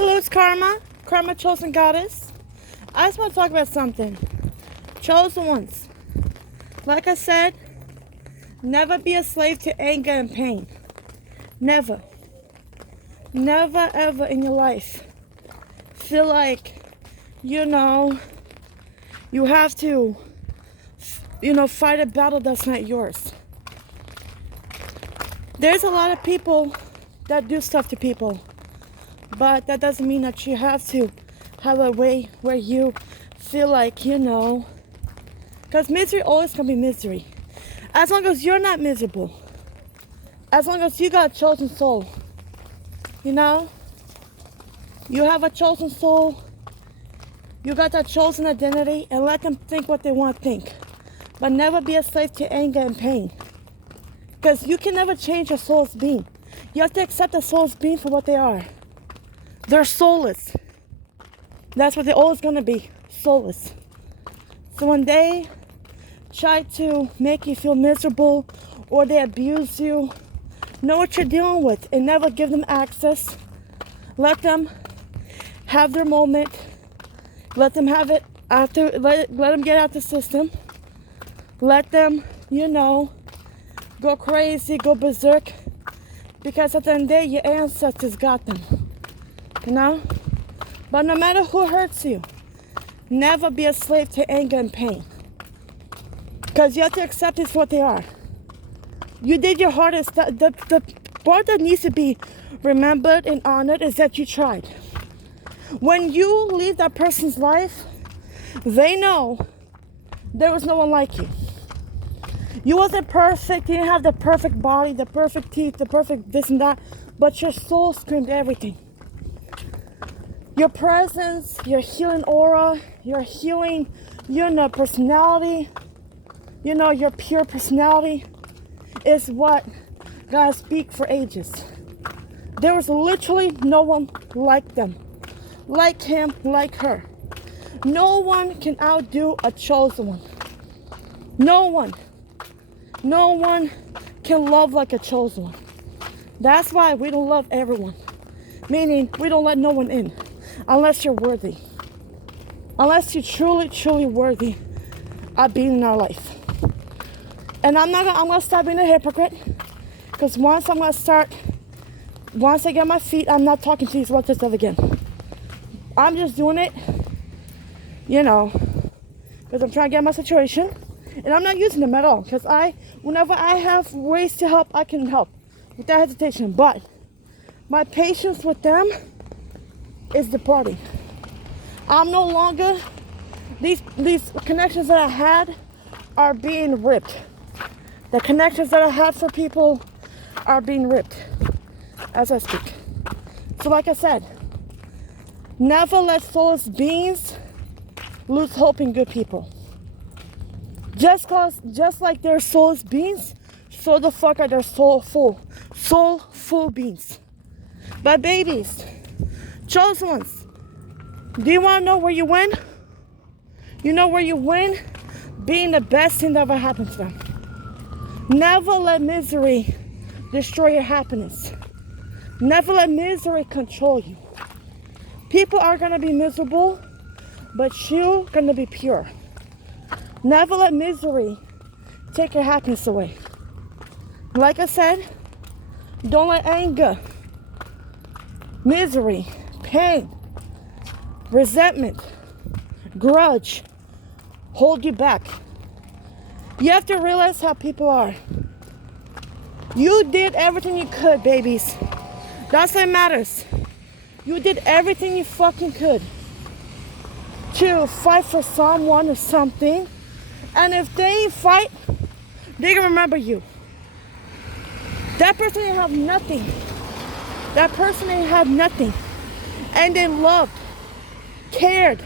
Hello, it's Karma. Karma Chosen Goddess. I just want to talk about something. Chosen ones. Like I said, never be a slave to anger and pain. Never. Never ever in your life feel like, you have to, fight a battle that's not yours. There's a lot of people that do stuff to people, but that doesn't mean that you have to have a way where you feel like, because misery always gonna be misery. As long as you're not miserable, as long as you got a chosen soul, you have a chosen soul, you got that chosen identity, and let them think what they want to think. But never be a slave to anger and pain. Because you can never change a soul's being. You have to accept a soul's being for what they are. They're soulless. That's what they're always going to be, soulless. So when they try to make you feel miserable or they abuse you, know what you're dealing with and never give them access. Let them have their moment. Let them have it after, let them get out the system. Let them, go crazy, go berserk. Because at the end of the day, your ancestors got them. But no matter who hurts you, never be a slave to anger and pain. Because you have to accept it for what they are. You did your hardest. The part that needs to be remembered and honored is that you tried. When you leave that person's life, they know there was no one like you. You wasn't perfect, you didn't have the perfect body, the perfect teeth, the perfect this and that, but your soul screamed everything. Your presence, your healing aura, your healing, personality, your pure personality is what God speak for ages. There was literally no one like them, like him, like her. No one can outdo a chosen one. No one. No one can love like a chosen one. That's why we don't love everyone. Meaning, we don't let no one in. Unless you're worthy. Unless you're truly, truly worthy of being in our life. And I'm gonna stop being a hypocrite. Because once I get my feet, I'm not talking to these relatives ever again. I'm just doing it, because I'm trying to get my situation. And I'm not using them at all. Because whenever I have ways to help, I can help without hesitation. But my patience with them is departing. I'm no longer, these connections that I had are being ripped. The connections that I had for people are being ripped as I speak. So like I said, never let soulless beings lose hope in good people. Just like they're soulless beings, so the fuck are they soulful beings. But babies, chosen ones, do you want to know where you win? You know where you win? Being the best thing that ever happened to them. Never let misery destroy your happiness. Never let misery control you. People are going to be miserable, but you're going to be pure. Never let misery take your happiness away. Like I said, don't let anger, misery, pain, resentment, grudge hold you back. You have to realize how people are. You did everything you could, babies. That's what matters. You did everything you fucking could to fight for someone or something. And if they fight, they can remember you. That person didn't have nothing. That person didn't have nothing. And they loved, cared,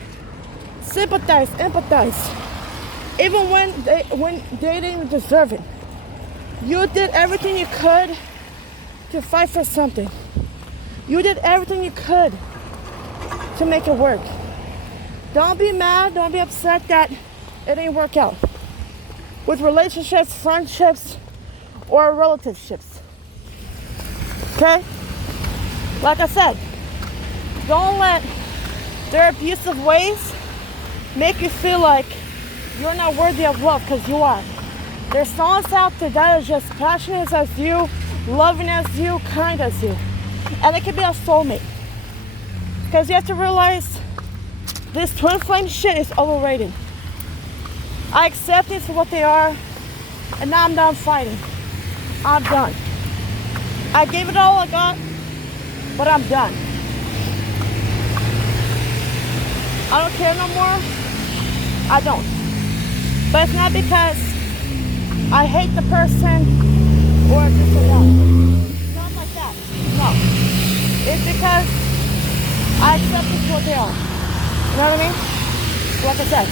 sympathized, empathized. Even when they didn't deserve it. You did everything you could to fight for something. You did everything you could to make it work. Don't be mad, don't be upset that it didn't work out. With relationships, friendships, or relationships. Okay? Like I said, Don't let their abusive ways make you feel like you're not worthy of love, because you are. There's someone out there that is just passionate as you, loving as you, kind as you. And it can be a soulmate. Because you have to realize this twin flame shit is overrated. I accept things for what they are, and now I'm done fighting. I'm done. I gave it all I got, but I'm done. I don't care no more. I don't. But it's not because I hate the person or just a lot. Not like that. No. It's because I accept it for what they are. You know what I mean? Like I said,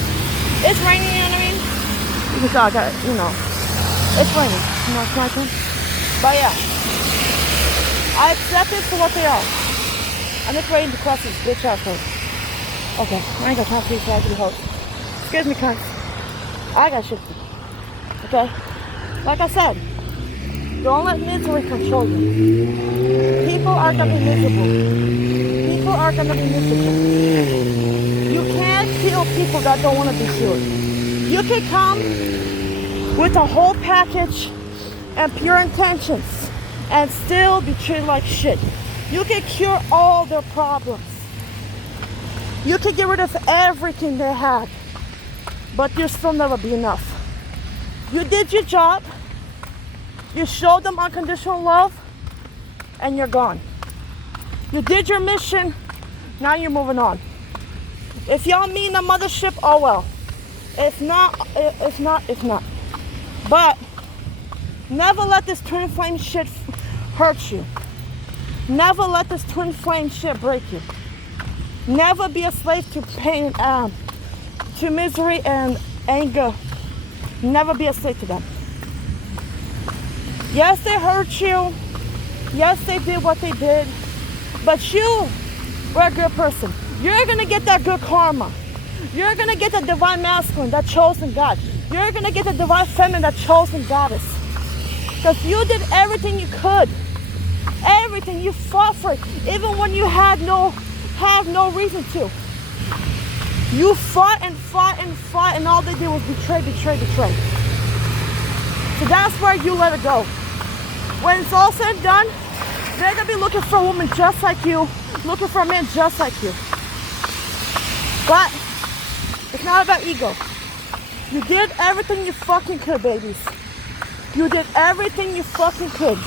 it's raining, you know what I mean? You can tell I got it, you know. It's raining. You know, it's my turn. But yeah. I accept it for what they are. I'm just waiting to cross this bitch out first. Okay, I ain't got time for these raggedy hoes. Excuse me, cunts. I got shit to do. Okay? Like I said, don't let misery control you. People are gonna be miserable. People are gonna be miserable. You can't kill people that don't want to be killed. You can come with a whole package and pure intentions and still be treated like shit. You can cure all their problems. You can get rid of everything they had, but you'll still never be enough. You did your job, you showed them unconditional love, and you're gone. You did your mission, now you're moving on. If y'all mean the mothership, oh well. If not, if not, if not. But never let this twin flame shit hurt you. Never let this twin flame shit break you. Never be a slave to pain, to misery and anger. Never be a slave to them. Yes, they hurt you. Yes, they did what they did. But you were a good person. You're going to get that good karma. You're going to get the divine masculine, that chosen God. You're going to get the divine feminine, that chosen goddess. Because you did everything you could. Everything. You fought for it. Even when you had no reason to. You fought and fought and fought, and all they did was betray, betray, betray. So that's where you let it go. When it's all said and done, they're going to be looking for a woman just like you, looking for a man just like you. But it's not about ego. You did everything you fucking could, babies. You did everything you fucking could.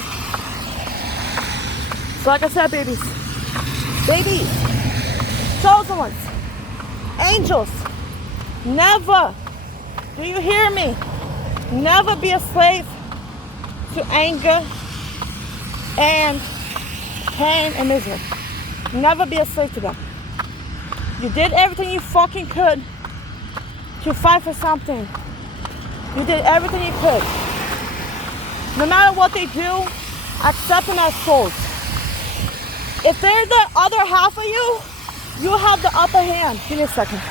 So like I said, babies, chosen ones, angels, never, do you hear me? Never be a slave to anger and pain and misery. Never be a slave to them. You did everything you fucking could to fight for something. You did everything you could. No matter what they do, accept them as souls. If they're the other half of you, you have the upper hand. Give me a second.